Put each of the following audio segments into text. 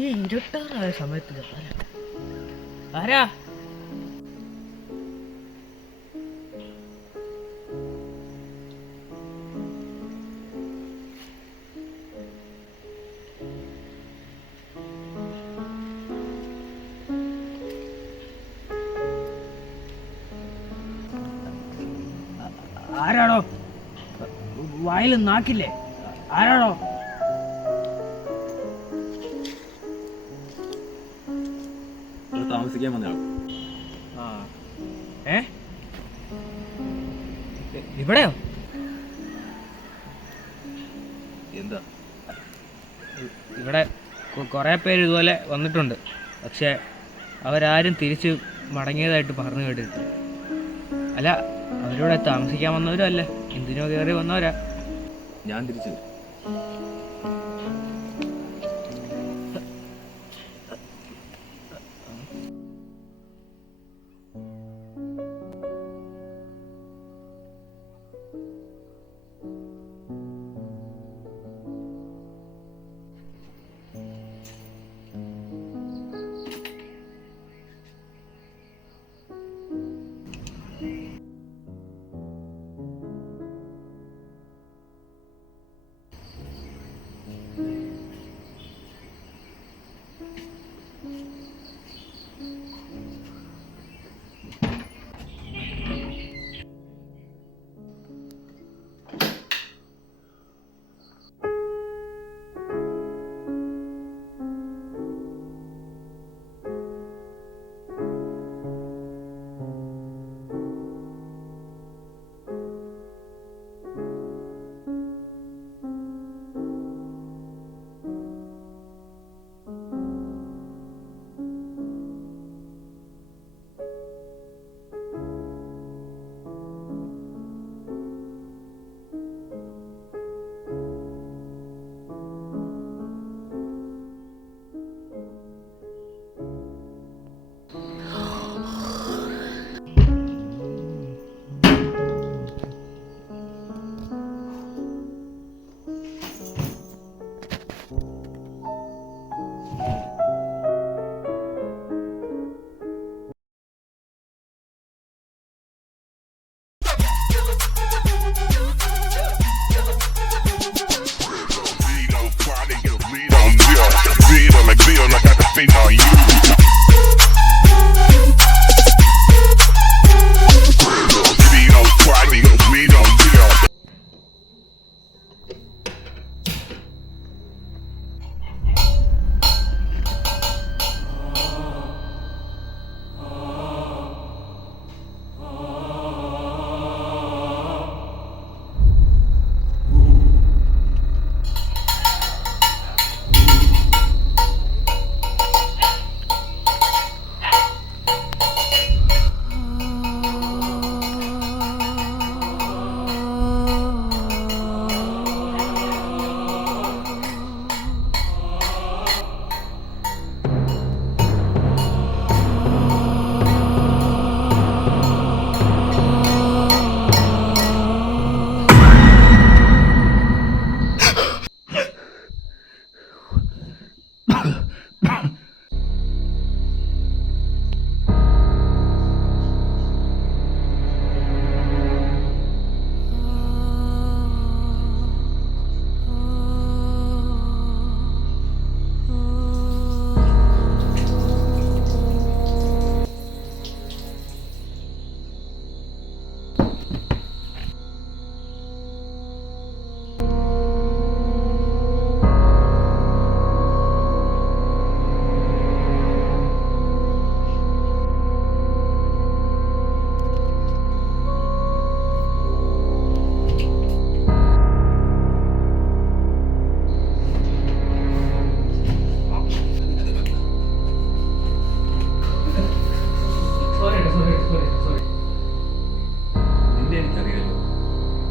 ഈ ഇരുട്ടാറായ സമയത്ത് ആരാ? ആരാടോ? വായിൽ നാക്കില്ലേ? ആരാടോ? താമസിക്കാൻ വന്നയാൾ. ഇവിടെയോ? എന്താ? ഇവിടെ കുറേ പേര് ഇതുപോലെ വന്നിട്ടുണ്ട്. പക്ഷെ അവരാരും തിരിച്ച് മടങ്ങിയതായിട്ട് പറഞ്ഞു കേട്ടിട്ട്. അല്ല, അവരിവിടെ താമസിക്കാൻ വന്നവരും അല്ല, എന്തിനോ കയറി വന്നവരാ. ഞാൻ തിരിച്ചു on you.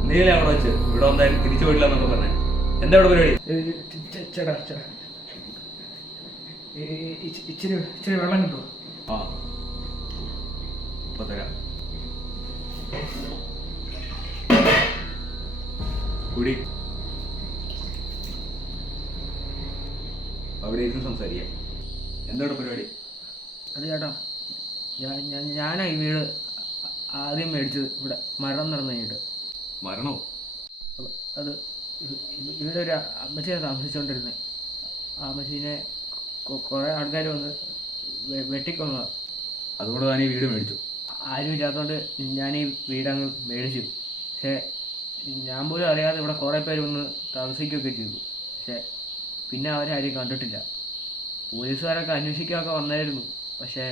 നീലേ അവിടെ വെച്ച് ഇവിടെ വന്നാലും തിരിച്ചു പോയില്ല എന്നൊക്കെ പറഞ്ഞേ. എന്താ ഇവിടെ പരിപാടി? ചേട്ടാ ചേട്ടാ ഇച്ചിരി വെള്ളം കിട്ടുമോ? ആ ഇപ്പൊ തരാം. കുടി. അവിടെ ഇരുന്ന് സംസാരിക്കാം. എന്താണ് പരിപാടി? അത് ചേട്ടാ, ഞാനാ ഈ വീട് ആദ്യം മേടിച്ചത് ഇവിടെ മരണം നടന്നു കഴിഞ്ഞിട്ട്. മരണോ? അത് ഇവിടെ ഒരു അമ്മച്ചിയാണ് താമസിച്ചുകൊണ്ടിരുന്നത്. ആ അമ്മച്ചീനെ കുറേ ആൾക്കാർ വന്ന് വെട്ടിക്കൊന്നതാണ്. അതുകൊണ്ട് താൻ ഈ വീട് മേടിച്ചു? ആരും ഇല്ലാത്തതുകൊണ്ട് ഞാൻ ഈ വീടങ്ങ് മേടിച്ചു. പക്ഷേ ഞാൻ പോലും അറിയാതെ ഇവിടെ കുറേ പേര് വന്ന് താമസിക്കുകയൊക്കെ ചെയ്തു. പക്ഷേ പിന്നെ അവരാരും കണ്ടിട്ടില്ല. പോലീസുകാരൊക്കെ അന്വേഷിക്കാനൊക്കെ വന്നായിരുന്നു. പക്ഷേ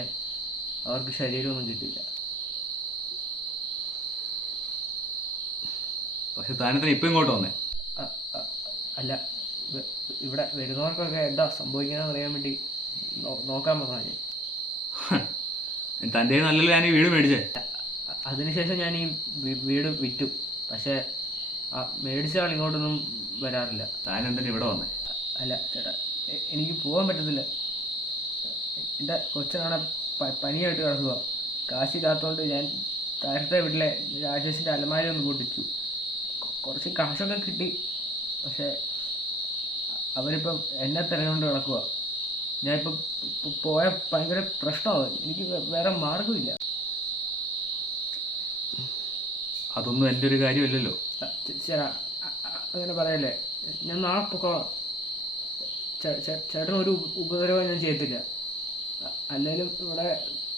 അവർക്ക് ശരീരമൊന്നും കിട്ടിയില്ല. പക്ഷെ താനെന്തിനാ ഇപ്പം ഇങ്ങോട്ട് വന്നേ? അല്ല, ഇവിടെ വരുന്നവർക്കൊക്കെ എന്താ സംഭവിക്കുന്നതെന്ന് അറിയാൻ വേണ്ടി നോക്കാൻ വന്നതാണ് ഞാൻ. തൻ്റെ നല്ലല്ലോ ഞാൻ ഈ വീട് മേടിച്ചേ. അതിനുശേഷം ഞാൻ ഈ വീട് വിറ്റു. പക്ഷേ ആ മേടിച്ച ആൾ ഇങ്ങോട്ടൊന്നും വരാറില്ല. താൻ എന്തിനാ ഇവിടെ വന്നേ? അല്ല ചേട്ടാ, എനിക്ക് പോകാൻ പറ്റത്തില്ല. എൻ്റെ കൊച്ചനാണെ പനിയായിട്ട് കിടക്കുക. കാശില്ലാത്തതുകൊണ്ട് ഞാൻ താഴത്തെ വീട്ടിലെ രാജേഷിൻ്റെ അലമാരി ഒന്ന് പൊട്ടിച്ചു. കുറച്ച് കാശൊക്കെ കിട്ടി. പക്ഷേ അവരിപ്പം എന്നെ തിരഞ്ഞുകൊണ്ട് കിടക്കുക. ഞാനിപ്പം പോയ ഭയങ്കര പ്രശ്നമാണ്. എനിക്ക് വേറെ മാർഗമില്ല. അതൊന്നും എൻ്റെ ഒരു കാര്യമില്ലല്ലോ. ചേട്ടാ, അങ്ങനെ പറയല്ലേ. ഞാൻ നാളെ പൊക്കോളാം. ചേട്ടൻ ഒരു ഉപദ്രവം ഞാൻ ചെയ്യത്തില്ല. അല്ലെങ്കിലും ഇവിടെ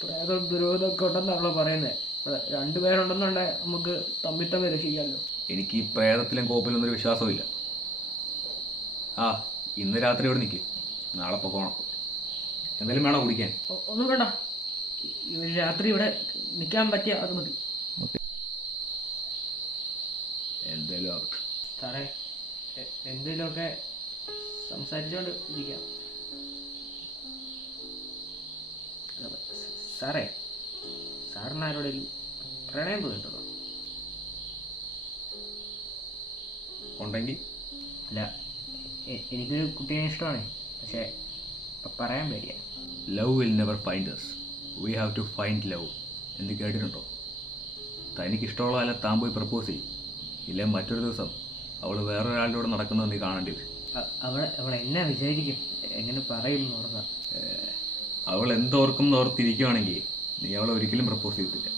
പ്രേത ദുരോധമൊക്കെ ഉണ്ടെന്നാണല്ലോ പറയുന്നത്. ഇവിടെ 2 പേരുണ്ടെന്നുണ്ടെങ്കിൽ നമുക്ക് തമ്മിൽ രക്ഷിക്കാമല്ലോ. എനിക്ക് ഈ പ്രേതത്തിലും കോപ്പിലും ഒന്നൊരു വിശ്വാസമില്ല. ആ, ഇന്ന് രാത്രി ഇവിടെ നിൽക്കും, നാളെ പൊക്കോണം. എന്തെങ്കിലും വേണോ കുടിക്കാൻ? ഒന്നും വേണ്ട, രാത്രി ഇവിടെ നിൽക്കാൻ പറ്റിയ അത് മതി. എന്തായാലും ആവട്ടെ. സാറേ, എന്തെങ്കിലുമൊക്കെ സംസാരിച്ചുകൊണ്ട് ഇരിക്കാം. സാറേ, സാറിന് ആരോടെങ്കിലും പ്രണയം തോന്നിയിട്ടുണ്ടോ? ഉണ്ടെങ്കിൽ? അല്ല, എനിക്കൊരു കുട്ടീനെ ഇഷ്ടമാണ്. പക്ഷേ പറയാൻ പേടിയാ. Love will never find us. We have to find love എന്ന് കേട്ടിട്ടുണ്ടോ? തനിക്ക് ഇഷ്ടമുള്ള അല്ല താൻ പോയി പ്രപ്പോസ് ചെയ്യും. ഇല്ല മറ്റൊരു ദിവസം അവൾ വേറൊരാളുടെ കൂടെ നടക്കുന്നത് നീ കാണേണ്ടി വരും. അവൾ എന്നാ വിചാരിക്കും, എങ്ങനെ പറയും എന്ന് ഓർത്താ. അവൾ എന്തോർക്കും ഓർത്തിരിക്കുവാണെങ്കിൽ നീ അവളെ ഒരിക്കലും പ്രപ്പോസ് ചെയ്യത്തില്ല.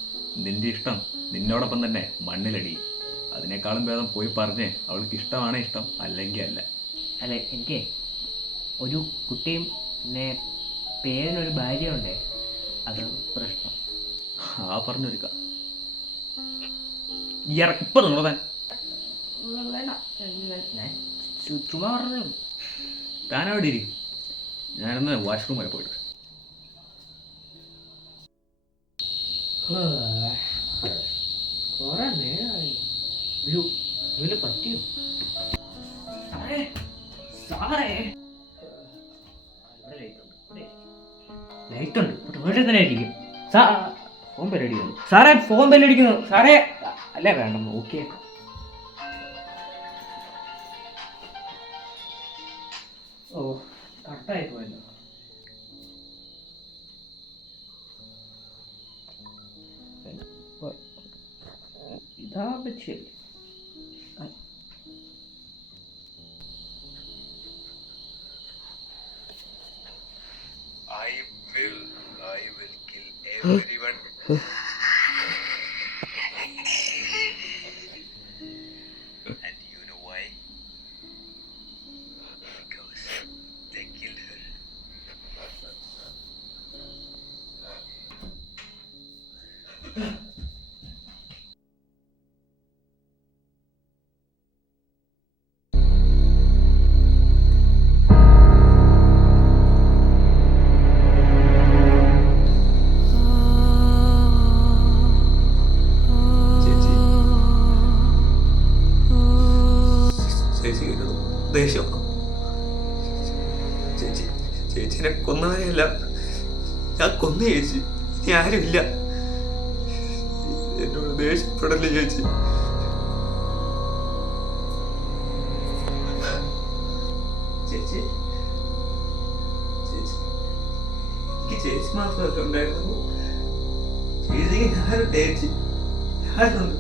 നിന്റെ ഇഷ്ടം നിന്നോടൊപ്പം തന്നെ മണ്ണിലടിയും. അതിനേക്കാളും ഭേദം പോയി പറഞ്ഞ് അവൾക്ക് ഇഷ്ടമാണേ ഇഷ്ടം, അല്ലെങ്കിൽ അല്ല. അല്ല, എനിക്ക് ഒരു കുട്ടിയും പിന്നെ പേരിനൊരു ഭാര്യ ഉണ്ടേ, അതാണ് പ്രശ്നം. ആ പറഞ്ഞൊരുക്കാം ഇപ്പം നിങ്ങളോ താൻ? വേണ്ട, ഞാൻ ചുമ്മാ പറഞ്ഞു. താനവിടെ ഇരി, ഞാനൊന്ന് വാഷ്റൂം വരെ പോയിട്ട്. കുറെ നേരമായി. ഇവന് പറ്റിയോ? സാറേ, ലൈറ്റ് ഉണ്ട്, വീട്ടിൽ തന്നെ ഇരിക്കും. ഫോൺ ബെല്ലടിക്കുന്നു സാറേ, ഫോൺ ബെല്ലടിക്കുന്നു സാറേ. അല്ലേ വേണ്ട, നോക്കിയേക്കാം. ഓ, കട്ടായി പോയല്ലോ. ഇതാ ശരി. I will kill everyone. And you know why? Because they killed her. ദേഷ്യം ചേച്ചിനെ കൊന്നവരെയല്ല ഞാൻ കൊന്നു ചേച്ചി. ഇനി ആരുമില്ല, എന്നോട് ദേഷ്യപ്പെടല്ലേ ചേച്ചി. ചേച്ചി ചേച്ചി എനിക്ക് ചേച്ചി മാത്രമല്ല ഉണ്ടായിരുന്നു. ചേച്ചിക്ക് ഞാനുണ്ട് ചേച്ചി, ഞാനുണ്ട്.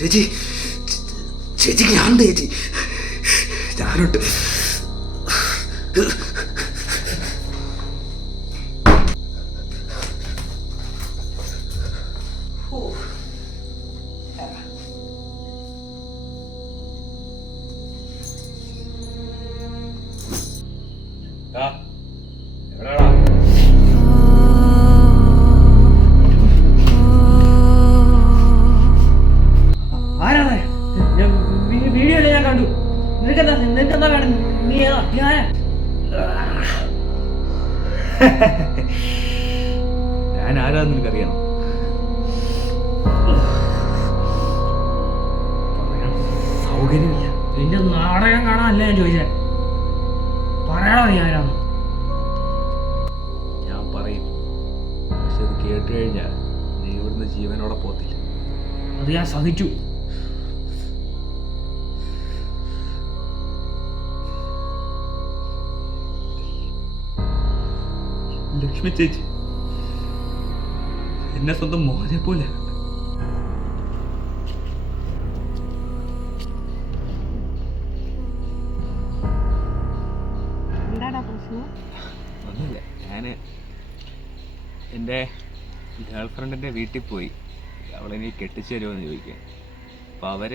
ചേച്ചി ചേച്ചിക്ക് ഞാനുണ്ട് ചേച്ചി, ഞാനുണ്ട്. എവിടെയാടാ? ആരാണ്? വീഡിയോയിൽ ഞാൻ കണ്ടു. നിനക്കെന്താ വേണം? നീ ആരാ? ഞാൻ ആരാന്ന് നിനക്കറിയണം? സൗകര്യമില്ല. നിന്റെ നാടകം കാണാനല്ല ഞാൻ ചോദിച്ചേ. പറയണോ നീ ആരാന്ന്? ഞാൻ പറയും, പക്ഷെ അത് കേട്ട് കഴിഞ്ഞാൽ നീ ഇവിടുന്ന് ജീവനോടെ പോത്തില്ല. അത് ഞാൻ സഹിച്ചു. ലക്ഷ്മി ചേച്ചി എന്നെ സ്വന്തം മോനെ പോലെ. ഒന്നുമില്ല, ഞാൻ എൻ്റെ ഗേൾ ഫ്രണ്ടിൻ്റെ വീട്ടിൽ പോയി. അവളെനിക്ക് കെട്ടിച്ചു തരുമെന്ന് ചോദിക്കാൻ. അപ്പോൾ അവർ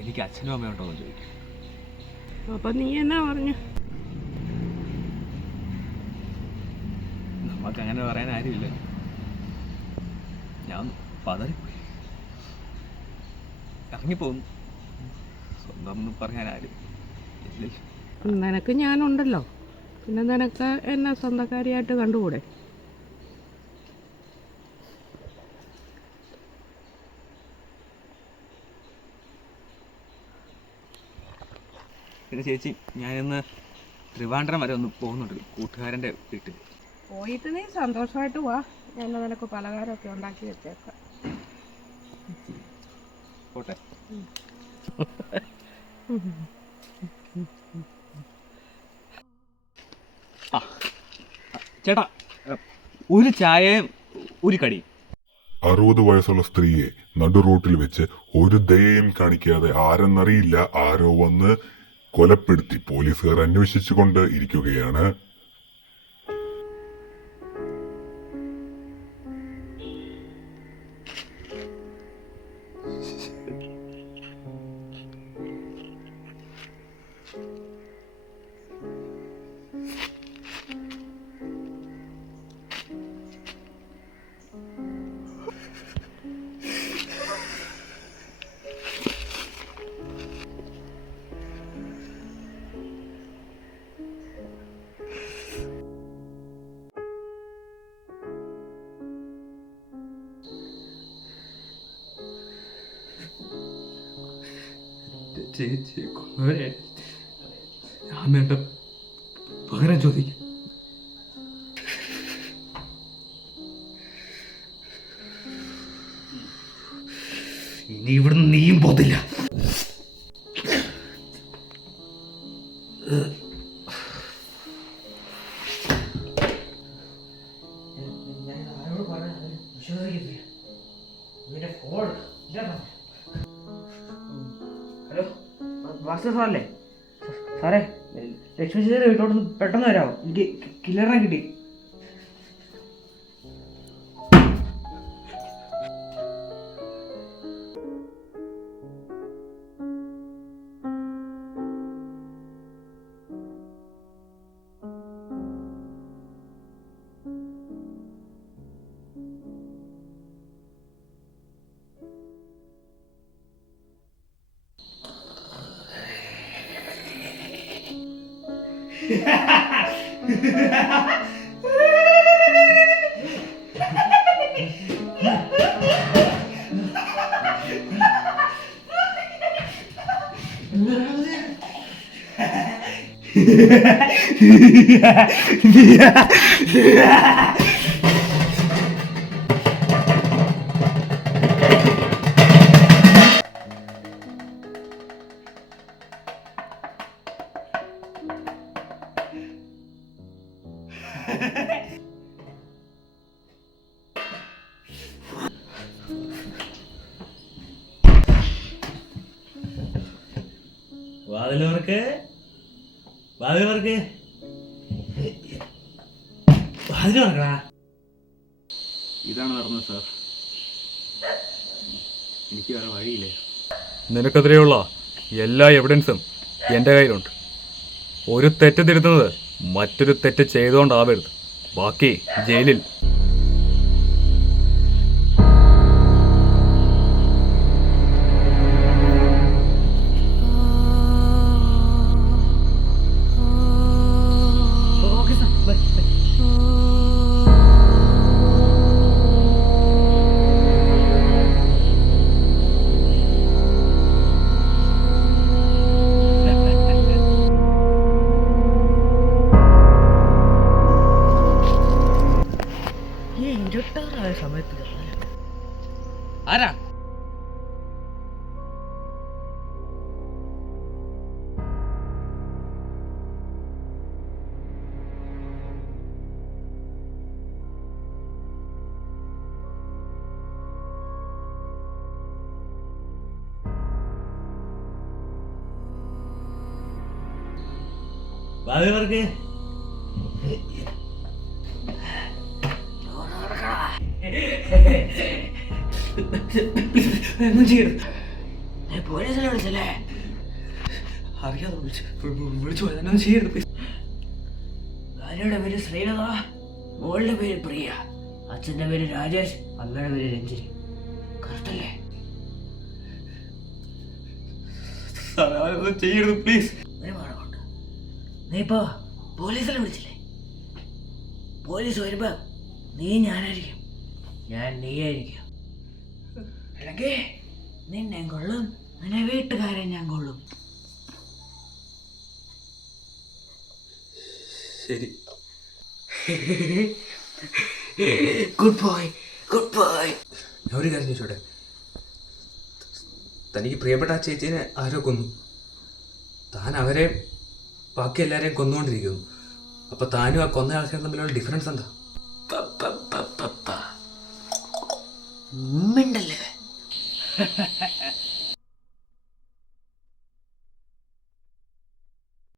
എനിക്ക് അച്ഛനും അമ്മയും ഉണ്ടോ എന്ന് ചോദിക്കും. അപ്പൊ നീ എന്നാ പറഞ്ഞു? നമുക്ക് അങ്ങനെ പറയാൻ ആരുമില്ല. ഞാൻ പതറിപ്പോയി, ഇറങ്ങിപ്പോന്നു. സ്വന്തം എന്ന് പറയാൻ ആരും ഇല്ല. നിനക്ക് ഞാനുണ്ടല്ലോ, പിന്നെ നിനക്ക് എന്നെ സ്വന്തക്കാരിയായിട്ട് കണ്ടുകൂടെ? പിന്നെ ചേച്ചി, ഞാനിന്ന് ട്രിവാൻഡ്രം വരെ ഒന്ന് പോകുന്നുണ്ട് കൂട്ടുകാരൻ്റെ വീട്ടിൽ. പോയിട്ട് നീ സന്തോഷമായിട്ട് വാ, ഞാൻ നിനക്ക് പലഹാരമൊക്കെ ഉണ്ടാക്കി വെച്ചേക്കാം. പോട്ടെ. ആ ചേട്ടാ, ഒരു ചായയും ഒരു കടിയും. 60 വയസ്സുള്ള സ്ത്രീയെ നടു റോട്ടിൽ വെച്ച് ഒരു ദയയും കാണിക്കാതെ ആരെന്നറിയില്ല ആരോ വന്ന് കൊലപ്പെടുത്തി. പോലീസുകാർ അന്വേഷിച്ചുകൊണ്ട് ഇരിക്കുകയാണ്. ചേച്ചി കൊന്നവരെ ഞാൻ വേണ്ട പകരം ചോദിക്കും. ഇനി ഇവിടുന്ന് നീയും പോത്തില്ല. ഹലോ, ഭാസ്കർ സാറല്ലേ? സാറേ, ലക്ഷ്മി ചേച്ചിയുടെ വീട്ടോട്ട് പെട്ടെന്ന് വരാമോ? എനിക്ക് കില്ലറിനെ കിട്ടി. വാതിലവർക്ക് വാതിലവർക്ക് വാതിൽ തുറക്കടാ. ഇതാണ് നടന്നത് സാർ. എനിക്ക് വേറെ വഴിയില്ലേ. നിനക്കെതിരെയുള്ള എല്ലാ എവിഡൻസും എൻ്റെ കയ്യിലുണ്ട്. ഒരു തെറ്റ് തിരുത്തുന്നത് മറ്റൊരു തെറ്റ് ചെയ്തുകൊണ്ടാവരുത്. ബാക്കി ജയിലിൽ. ആരാ? വാതിലവർക്ക് പോലീസിനെ വിളിച്ചല്ലേ? അറിയാതെ വിളിച്ചു പോയത് എന്നൊന്നും ചെയ്യരുത് പ്ലീസ്. ഭാര്യയുടെ പേര് ശ്രീലത, മോളുടെ പേര് പ്രിയ, അച്ഛൻ്റെ പേര് രാജേഷ്, അമ്മയുടെ പേര് രഞ്ജിനി. കറക്റ്റല്ലേ? ചെയ്യരുത് പ്ലീസ്. ഒരു മാണമുണ്ട്. നീ ഇപ്പോ പോലീസിനെ വിളിച്ചില്ലേ? പോലീസ് വരുമ്പോ നീ ഞാനായിരിക്കും, ഞാൻ നീയായിരിക്കും. അല്ലെങ്കിൽ നിന്നെ കൊള്ളും, നിന്നെ വീട്ടുകാരെ ഞാൻ കൊള്ളും. ശരി. Good boy, good boy. ഞാൻ ഒരു കാര്യം ചോദിച്ചോട്ടെ, തനിക്ക് പ്രിയപ്പെട്ട ആ ചേച്ചീനെ ആരോ കൊന്നു. താൻ അവരെ ബാക്കി എല്ലാവരെയും കൊന്നുകൊണ്ടിരിക്കുന്നു. അപ്പൊ താനും ആ കൊന്ന ആൾക്കാരും തമ്മിലുള്ള ഡിഫറൻസ് എന്താ? മിണ്ടല്ലേ?